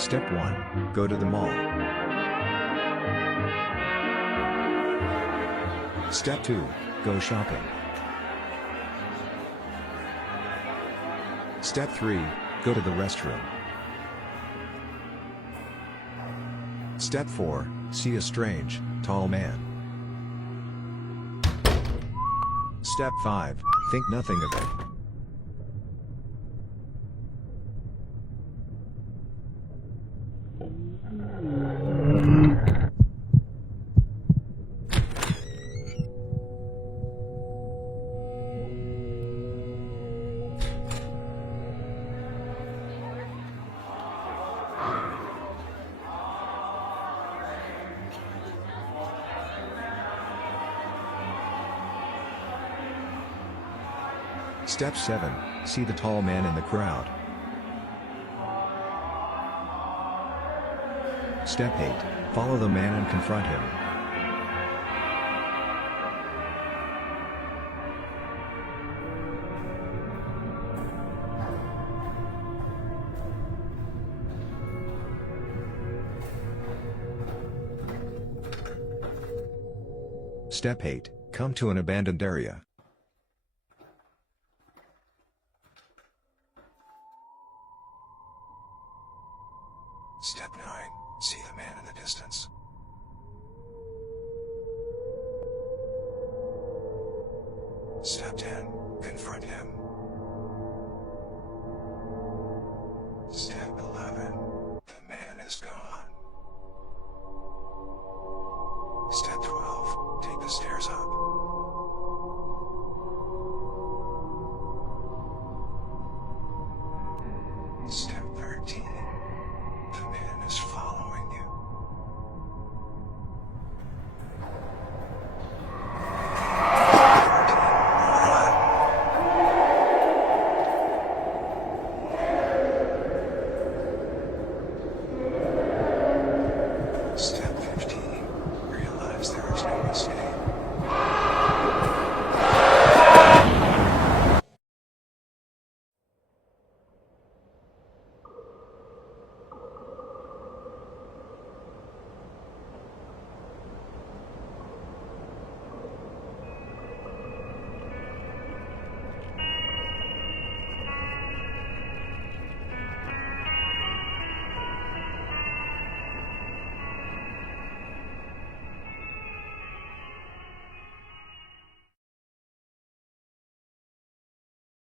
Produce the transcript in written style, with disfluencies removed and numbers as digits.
Step 1. Go to the mall. Step 2. Go shopping. Step 3. Go to the restroom. Step 4. See a strange, tall man. Step 5. Think nothing of it. Step 7. See the tall man in the crowd. Step 8. Follow the man and confront him. Step 8. Come to an abandoned area. Step 9. See the man in the distance. Step 10.